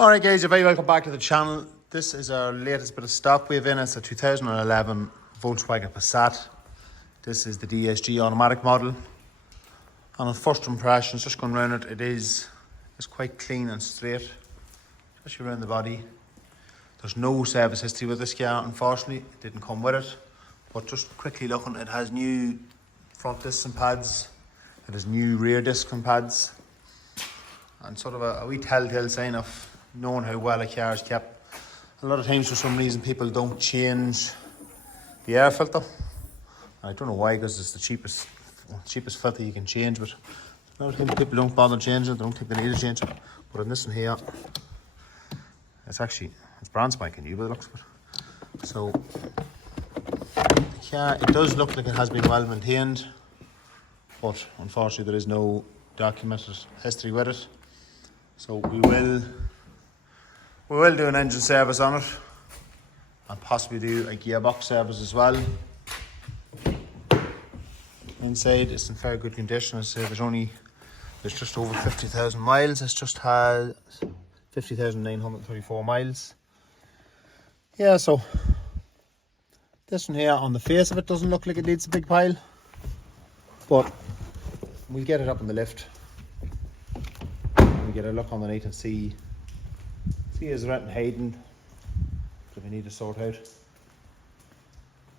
Alright guys, you're very welcome back to the channel. This is our latest bit of stock we have in. It's a 2011 Volkswagen Passat. This is the DSG automatic model. And on first impressions, just going around it, it's quite clean and straight, especially around the body. There's no service history with this car, unfortunately. It didn't come with it. But just quickly looking, it has new front discs and pads. It has new rear discs and pads. And sort of a wee telltale sign of knowing how well a car is kept. A lot of times for some reason people don't change the air filter. I don't know why, because it's the cheapest filter you can change, but a lot of times people don't bother changing it. They don't think they need to change it. But in this one here, it's brand spanking new by the looks of it. So the car, it does look like it has been well maintained, but unfortunately there is no documented history with it. So we will do an engine service on it and possibly do a gearbox service as well. Inside it's in very good condition. As I say, there's just over 50,000 miles. It's just had 50,934 miles. Yeah, so this one here on the face of it doesn't look like it needs a big pile, but we'll get it up in the lift. Get a look underneath and see is there anything hidden that we need to sort out.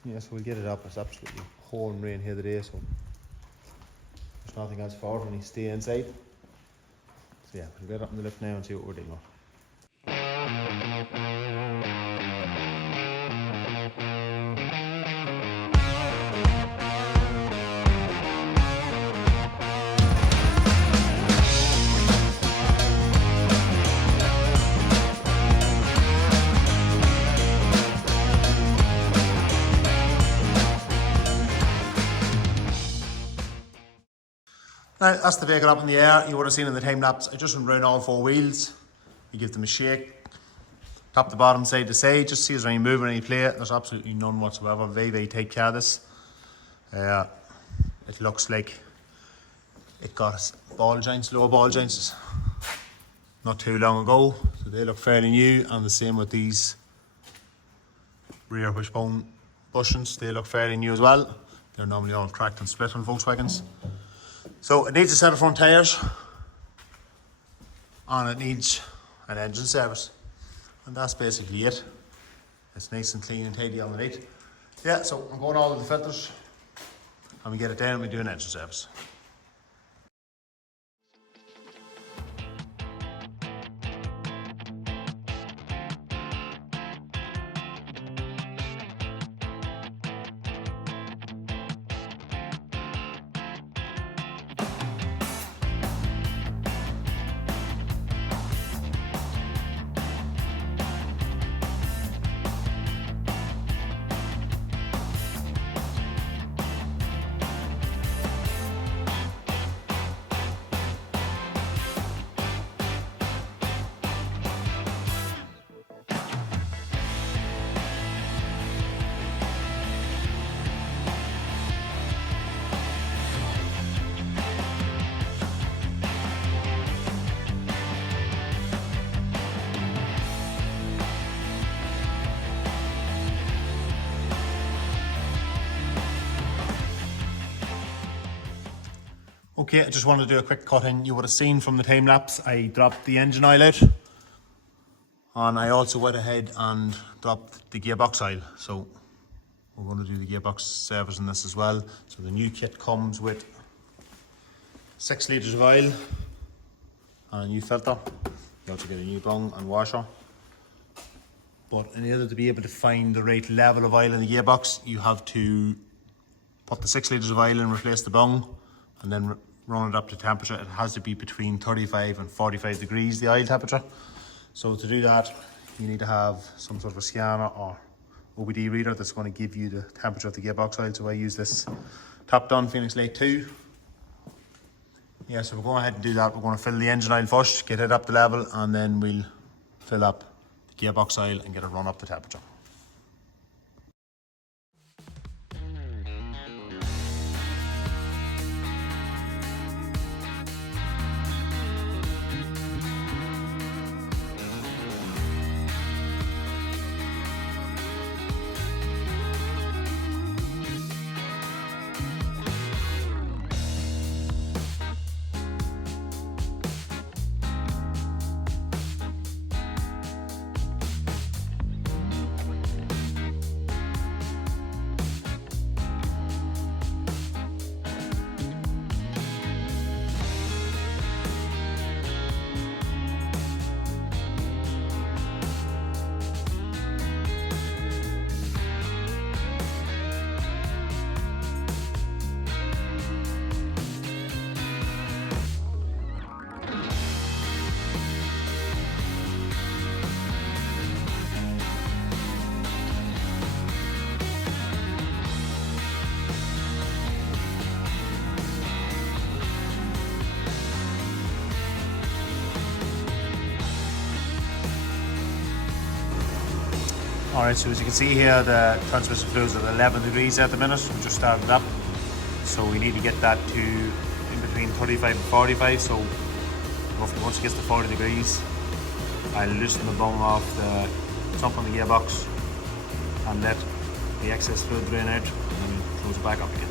Yeah, so we'll get it up. It's absolutely pouring rain here today, so there's nothing else for it when you stay inside. So yeah, we'll get it up in the lift now and see what we're dealing with. Now, that's the vehicle up in the air. You would have seen in the time lapse, I just went round all four wheels. You give them a shake, top to bottom, side to side, just see if there's any movement, any play. There's absolutely none whatsoever. Very tight car this. It looks like it got lower ball joints not too long ago. So they look fairly new, and the same with these rear wishbone bushings. They look fairly new as well. They're normally all cracked and split on Volkswagens. So it needs a set of front tyres and it needs an engine service, and that's basically it. It's nice and clean and tidy underneath. Yeah, so I'm going all of the filters and we get it down and we do an engine service. Okay, I just wanted to do a quick cut in. You would have seen from the time lapse, I dropped the engine oil out. And I also went ahead and dropped the gearbox oil. So we're going to do the gearbox service in this as well. So the new kit comes with 6 litres of oil and a new filter. You also get a new bung and washer. But in order to be able to find the right level of oil in the gearbox, you have to put the 6 litres of oil in, replace the bung, and then run it up to temperature. It has to be between 35 and 45 degrees, the oil temperature. So to do that, you need to have some sort of a scanner or OBD reader that's going to give you the temperature of the gearbox oil. So I use this Top Down Phoenix Lake 2. Yeah, so we're going ahead and do that. We're going to fill the engine oil first, get it up to level, and then we'll fill up the gearbox oil and get it run up to temperature. Alright, so as you can see here, the transmission fluid's at 11 degrees at the minute. We just started up. So we need to get that to in between 35 and 45. So roughly once it gets to 40 degrees, I'll loosen the bung off the top on the gearbox and let the excess fluid drain out, and then close it back up again.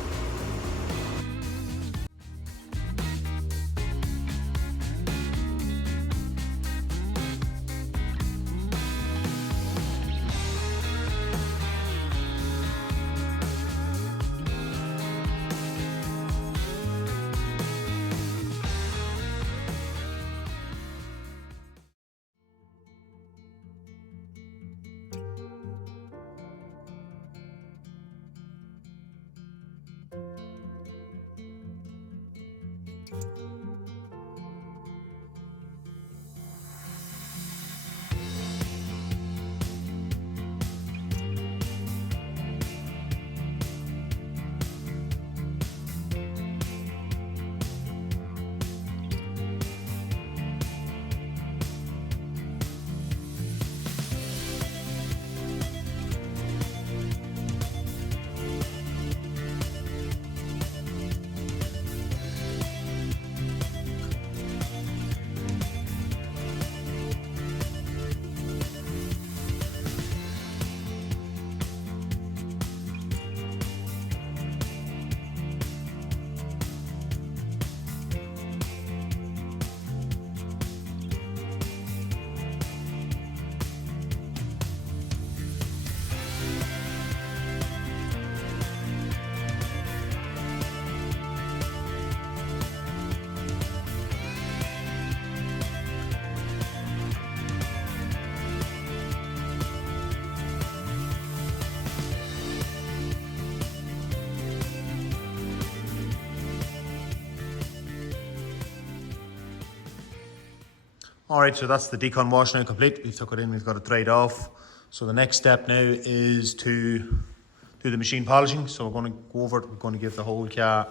Alright, so that's the decon wash now complete. We've took it in, we've got it dried off. So the next step now is to do the machine polishing. So we're going to go over it, we're going to give the whole car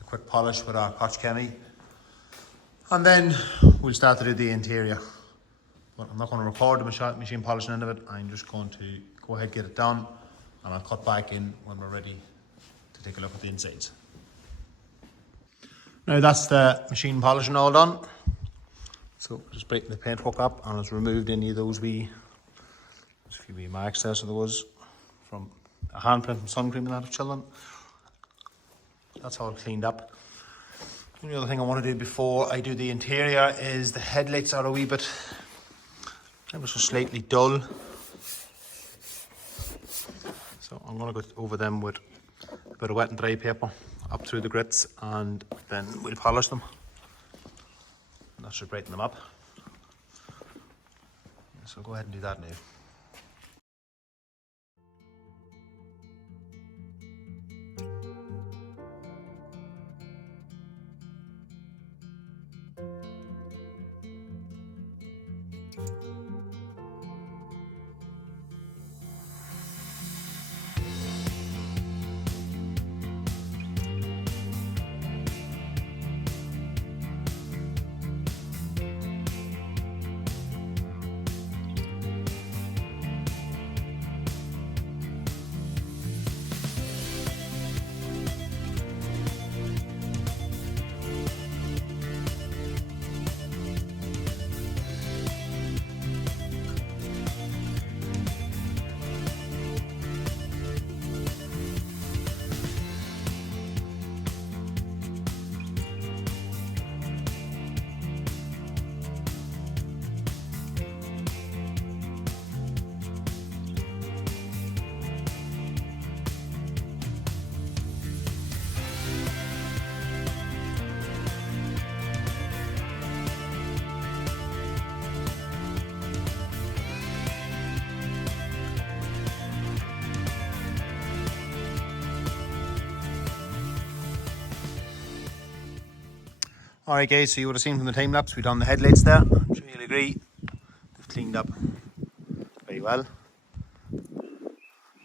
a quick polish with our Koch Chemi. And then we'll start to do the interior. But I'm not going to record the machine polishing end of it. I'm just going to go ahead, get it done, and I'll cut back in when we're ready to take a look at the insides. Now that's the machine polishing all done. So just breaking the paintwork up, and it's removed any of those there's a few wee marks there, so there was from a handprint from sun cream and that of children. That's all cleaned up. The only other thing I want to do before I do the interior is the headlights are a wee bit ever so slightly dull. So I'm going to go over them with a bit of wet and dry paper up through the grits, and then we'll polish them. That should brighten them up. So go ahead and do that now. Alright guys, so you would have seen from the time lapse we've done the headlights there. I'm sure you'll agree they've cleaned up very well.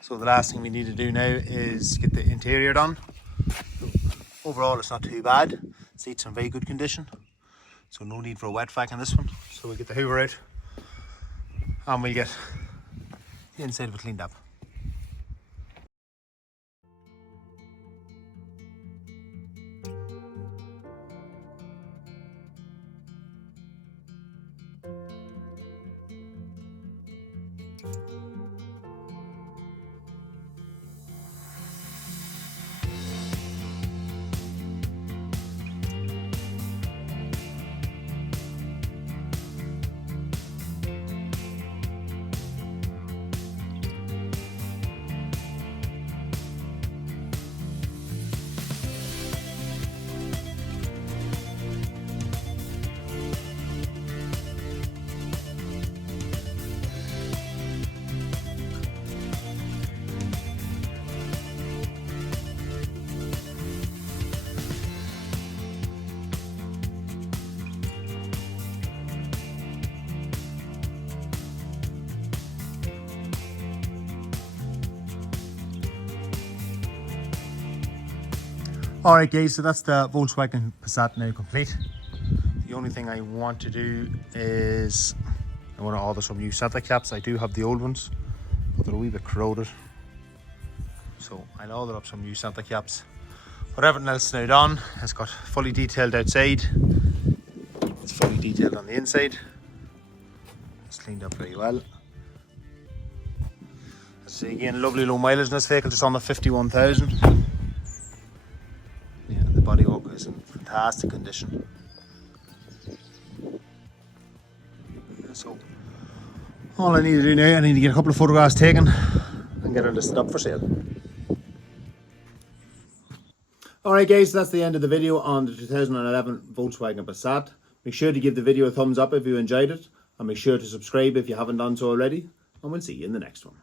So the last thing we need to do now is get the interior done. Overall it's not too bad. Seats are in very good condition, so no need for a wet vac on this one. So we'll get the hoover out and we'll get the inside of it cleaned up. Alright guys, so that's the Volkswagen Passat now complete. The only thing I want to do is I want to order some new Santa caps. I do have the old ones, but they're a wee bit corroded. So I'll order up some new Santa caps. But everything else is now done. It's got fully detailed outside. It's fully detailed on the inside. It's cleaned up very well. Let's see again, lovely low mileage in this vehicle, just under 51,000. Yeah, the bodywork is in fantastic condition. So all I need to do now, I need to get a couple of photographs taken and get it listed up for sale. Alright guys, that's the end of the video on the 2011 Volkswagen Passat. Make sure to give the video a thumbs up if you enjoyed it, and make sure to subscribe if you haven't done so already, and we'll see you in the next one.